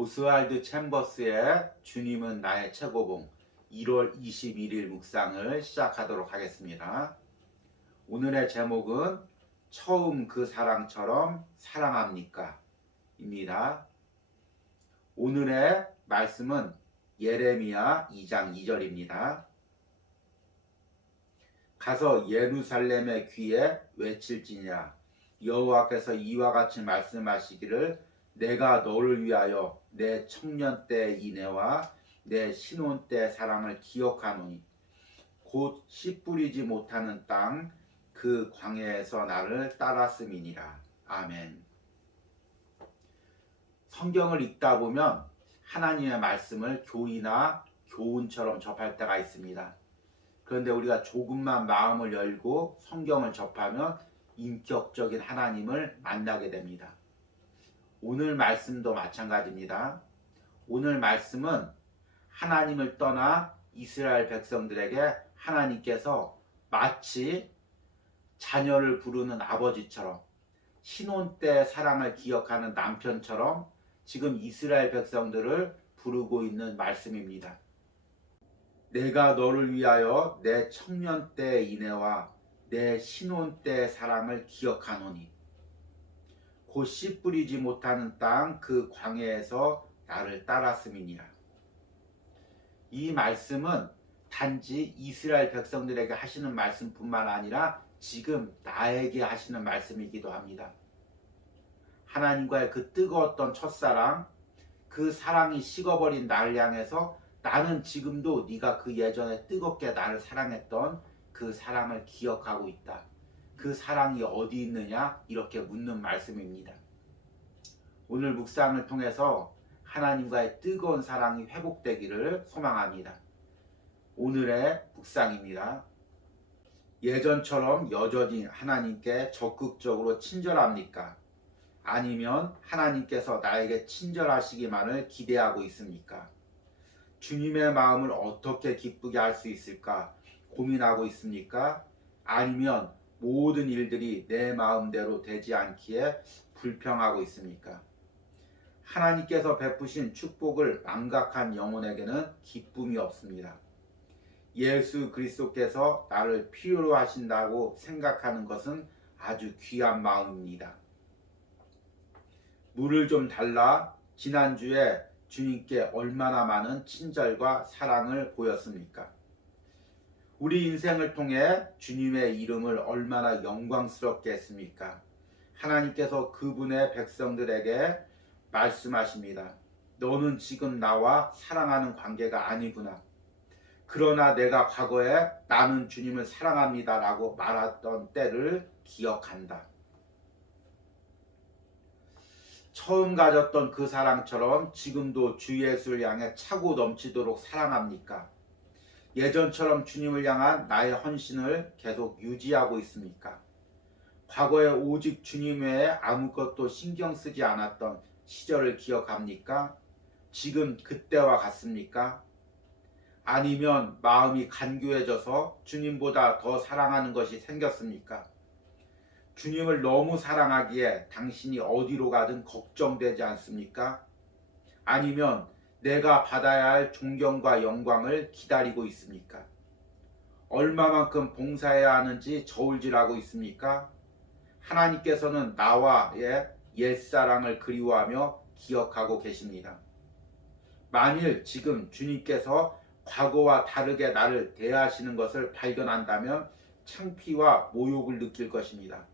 오스왈드 챔버스의 주님은 나의 최고봉 1월 21일 묵상을 시작하도록 하겠습니다. 오늘의 제목은 처음 그 사랑처럼 사랑합니까? 입니다. 오늘의 말씀은 예레미야 2장 2절입니다. 가서 예루살렘의 귀에 외칠지니라 여호와께서 이와 같이 말씀하시기를 내가 너를 위하여 내 청년 때 인애와 내 신혼 때 사랑을 기억하노니 곧 씨 뿌리지 못하는 땅 그 광야에서 나를 따랐음이니라 아멘. 성경을 읽다 보면 하나님의 말씀을 교이나 교훈처럼 접할 때가 있습니다. 그런데 우리가 조금만 마음을 열고 성경을 접하면 인격적인 하나님을 만나게 됩니다. 오늘 말씀도 마찬가지입니다. 오늘 말씀은 하나님을 떠나 이스라엘 백성들에게 하나님께서 마치 자녀를 부르는 아버지처럼 신혼 때 사랑을 기억하는 남편처럼 지금 이스라엘 백성들을 부르고 있는 말씀입니다. 내가 너를 위하여 내 청년 때 인애와 내 신혼 때 사랑을 기억하노니 곧씨 뿌리지 못하는 땅 그 광야에서 나를 따랐음이니라. 이 말씀은 단지 이스라엘 백성들에게 하시는 말씀뿐만 아니라 지금 나에게 하시는 말씀이기도 합니다. 하나님과의 그 뜨거웠던 첫사랑, 그 사랑이 식어버린 나를 향해서 나는 지금도 네가 그 예전에 뜨겁게 나를 사랑했던 그 사랑을 기억하고 있다. 그 사랑이 어디 있느냐? 이렇게 묻는 말씀입니다. 오늘 묵상을 통해서 하나님과의 뜨거운 사랑이 회복되기를 소망합니다. 오늘의 묵상입니다. 예전처럼 여전히 하나님께 적극적으로 친절합니까? 아니면 하나님께서 나에게 친절하시기만을 기대하고 있습니까? 주님의 마음을 어떻게 기쁘게 할 수 있을까 고민하고 있습니까? 아니면 모든 일들이 내 마음대로 되지 않기에 불평하고 있습니까? 하나님께서 베푸신 축복을 망각한 영혼에게는 기쁨이 없습니다. 예수 그리스도께서 나를 필요로 하신다고 생각하는 것은 아주 귀한 마음입니다. 물을 좀 달라 지난주에 주님께 얼마나 많은 친절과 사랑을 보였습니까? 우리 인생을 통해 주님의 이름을 얼마나 영광스럽게 했습니까? 하나님께서 그분의 백성들에게 말씀하십니다. 너는 지금 나와 사랑하는 관계가 아니구나. 그러나 내가 과거에 나는 주님을 사랑합니다 라고 말했던 때를 기억한다. 처음 가졌던 그 사랑처럼 지금도 주 예수를 향해 차고 넘치도록 사랑합니까? 예전처럼 주님을 향한 나의 헌신을 계속 유지하고 있습니까? 과거에 오직 주님 외에 아무것도 신경 쓰지 않았던 시절을 기억합니까? 지금 그때와 같습니까? 아니면 마음이 간교해져서 주님보다 더 사랑하는 것이 생겼습니까? 주님을 너무 사랑하기에 당신이 어디로 가든 걱정되지 않습니까? 아니면 내가 받아야 할 존경과 영광을 기다리고 있습니까? 얼마만큼 봉사해야 하는지 저울질하고 있습니까? 하나님께서는 나와의 옛사랑을 그리워하며 기억하고 계십니다. 만일 지금 주님께서 과거와 다르게 나를 대하시는 것을 발견한다면 창피와 모욕을 느낄 것입니다.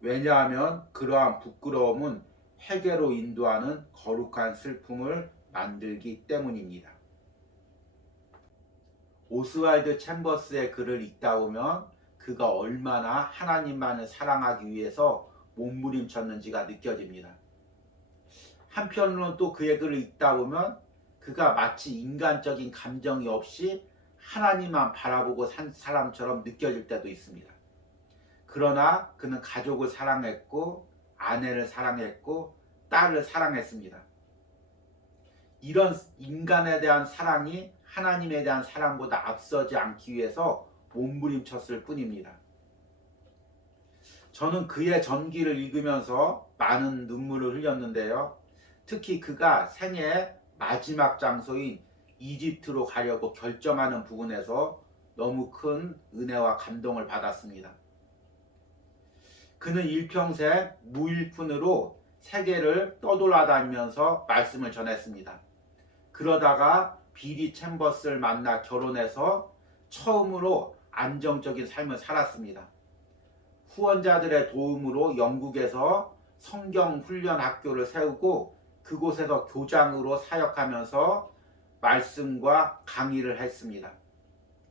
왜냐하면 그러한 부끄러움은 회개로 인도하는 거룩한 슬픔을 만들기 때문입니다. 오스왈드 챔버스의 글을 읽다 보면 그가 얼마나 하나님만을 사랑하기 위해서 몸부림쳤는지가 느껴집니다. 한편으로는 또 그의 글을 읽다 보면 그가 마치 인간적인 감정이 없이 하나님만 바라보고 산 사람처럼 느껴질 때도 있습니다. 그러나 그는 가족을 사랑했고 아내를 사랑했고 딸을 사랑했습니다. 이런 인간에 대한 사랑이 하나님에 대한 사랑보다 앞서지 않기 위해서 몸부림쳤을 뿐입니다. 저는 그의 전기를 읽으면서 많은 눈물을 흘렸는데요. 특히 그가 생애 마지막 장소인 이집트로 가려고 결정하는 부분에서 너무 큰 은혜와 감동을 받았습니다. 그는 일평생 무일푼으로 세계를 떠돌아다니면서 말씀을 전했습니다. 그러다가 비리 챔버스를 만나 결혼해서 처음으로 안정적인 삶을 살았습니다. 후원자들의 도움으로 영국에서 성경 훈련 학교를 세우고 그곳에서 교장으로 사역하면서 말씀과 강의를 했습니다.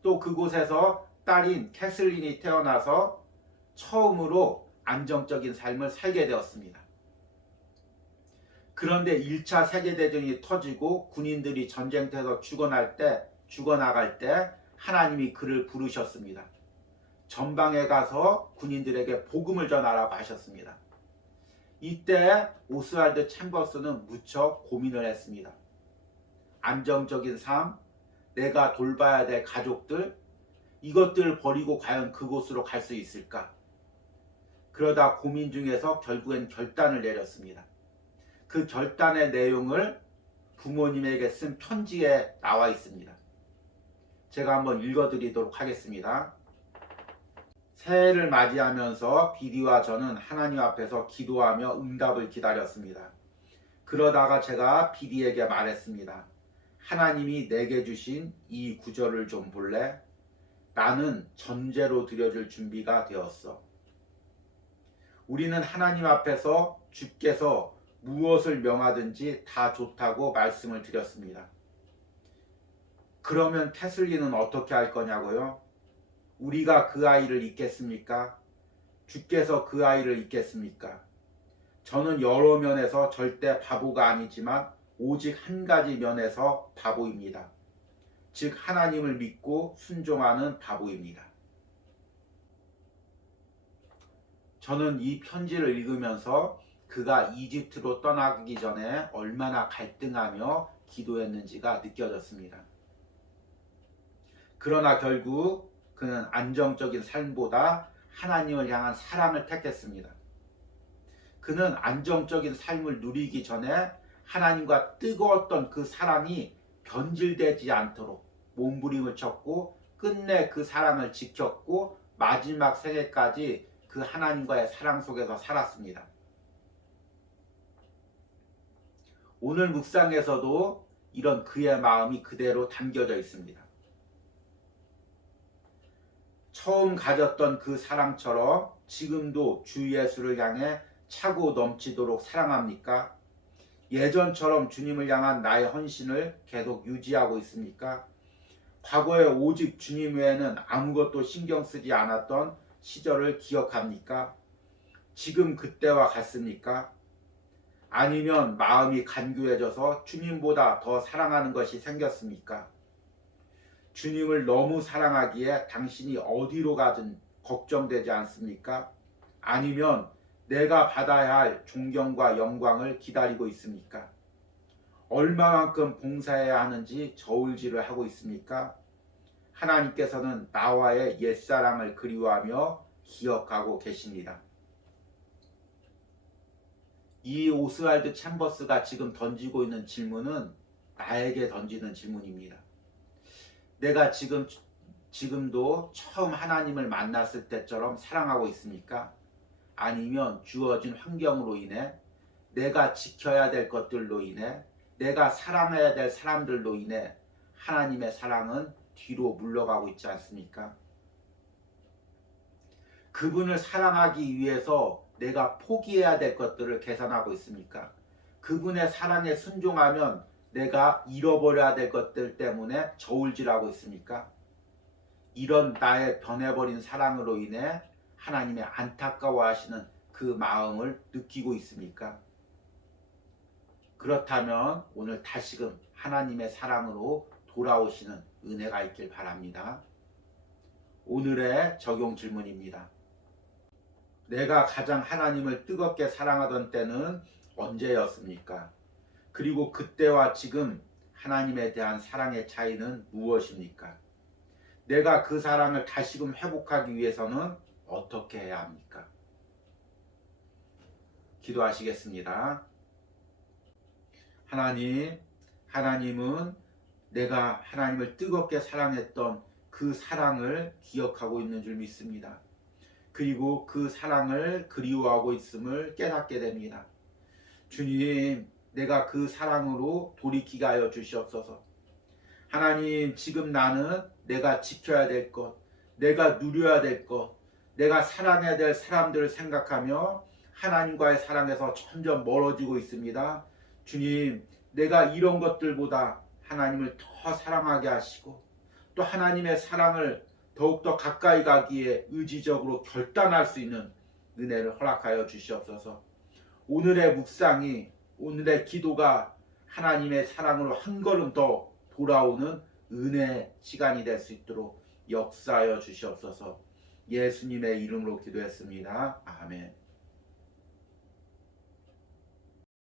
또 그곳에서 딸인 캐슬린이 태어나서 처음으로 안정적인 삶을 살게 되었습니다. 그런데 1차 세계대전이 터지고 군인들이 전쟁터에서 죽어날 때, 죽어나갈 때 하나님이 그를 부르셨습니다. 전방에 가서 군인들에게 복음을 전하라고 하셨습니다. 이때 오스왈드 챔버스는 무척 고민을 했습니다. 안정적인 삶, 내가 돌봐야 될 가족들, 이것들을 버리고 과연 그곳으로 갈 수 있을까? 그러다 고민 중에서 결국엔 결단을 내렸습니다. 그 결단의 내용을 부모님에게 쓴 편지에 나와 있습니다. 제가 한번 읽어드리도록 하겠습니다. 새해를 맞이하면서 비디와 저는 하나님 앞에서 기도하며 응답을 기다렸습니다. 그러다가 제가 비디에게 말했습니다. 하나님이 내게 주신 이 구절을 좀 볼래? 나는 전제로 드려줄 준비가 되었어. 우리는 하나님 앞에서 주께서 무엇을 명하든지 다 좋다고 말씀을 드렸습니다. 그러면 테슬리는 어떻게 할 거냐고요? 우리가 그 아이를 잊겠습니까? 주께서 그 아이를 잊겠습니까? 저는 여러 면에서 절대 바보가 아니지만 오직 한 가지 면에서 바보입니다. 즉 하나님을 믿고 순종하는 바보입니다. 저는 이 편지를 읽으면서 그가 이집트로 떠나기 전에 얼마나 갈등하며 기도했는지가 느껴졌습니다. 그러나 결국 그는 안정적인 삶보다 하나님을 향한 사랑을 택했습니다. 그는 안정적인 삶을 누리기 전에 하나님과 뜨거웠던 그 사랑이 변질되지 않도록 몸부림을 쳤고 끝내 그 사랑을 지켰고 마지막 생애까지 그 하나님과의 사랑 속에서 살았습니다. 오늘 묵상에서도 이런 그의 마음이 그대로 담겨져 있습니다. 처음 가졌던 그 사랑처럼 지금도 주 예수를 향해 차고 넘치도록 사랑합니까? 예전처럼 주님을 향한 나의 헌신을 계속 유지하고 있습니까? 과거에 오직 주님 외에는 아무것도 신경 쓰지 않았던 시절을 기억합니까? 지금 그때와 같습니까? 아니면 마음이 간교해져서 주님보다 더 사랑하는 것이 생겼습니까? 주님을 너무 사랑하기에 당신이 어디로 가든 걱정되지 않습니까? 아니면 내가 받아야 할 존경과 영광을 기다리고 있습니까? 얼마만큼 봉사해야 하는지 저울질을 하고 있습니까? 하나님께서는 나와의 옛사랑을 그리워하며 기억하고 계십니다. 이 오스왈드 챔버스가 지금 던지고 있는 질문은 나에게 던지는 질문입니다. 내가 지금 지금도 처음 하나님을 만났을 때처럼 사랑하고 있습니까? 아니면 주어진 환경으로 인해 내가 지켜야 될 것들로 인해 내가 사랑해야 될 사람들로 인해 하나님의 사랑은 뒤로 물러가고 있지 않습니까? 그분을 사랑하기 위해서 내가 포기해야 될 것들을 계산하고 있습니까? 그분의 사랑에 순종하면 내가 잃어버려야 될 것들 때문에 저울질하고 있습니까? 이런 나의 변해버린 사랑으로 인해 하나님의 안타까워하시는 그 마음을 느끼고 있습니까? 그렇다면 오늘 다시금 하나님의 사랑으로 돌아오시는 은혜가 있길 바랍니다. 오늘의 적용 질문입니다. 내가 가장 하나님을 뜨겁게 사랑하던 때는 언제였습니까? 그리고 그때와 지금 하나님에 대한 사랑의 차이는 무엇입니까? 내가 그 사랑을 다시금 회복하기 위해서는 어떻게 해야 합니까? 기도하시겠습니다. 하나님, 하나님은 내가 하나님을 뜨겁게 사랑했던 그 사랑을 기억하고 있는 줄 믿습니다. 그리고 그 사랑을 그리워하고 있음을 깨닫게 됩니다. 주님, 내가 그 사랑으로 돌이키게 하여 주시옵소서. 하나님, 지금 나는 내가 지켜야 될 것, 내가 누려야 될 것, 내가 사랑해야 될 사람들을 생각하며 하나님과의 사랑에서 점점 멀어지고 있습니다. 주님, 내가 이런 것들보다 하나님을 더 사랑하게 하시고 또 하나님의 사랑을 더욱더 가까이 가기에 의지적으로 결단할 수 있는 은혜를 허락하여 주시옵소서. 오늘의 묵상이 오늘의 기도가 하나님의 사랑으로 한 걸음 더 돌아오는 은혜 시간이 될 수 있도록 역사하여 주시옵소서. 예수님의 이름으로 기도했습니다. 아멘.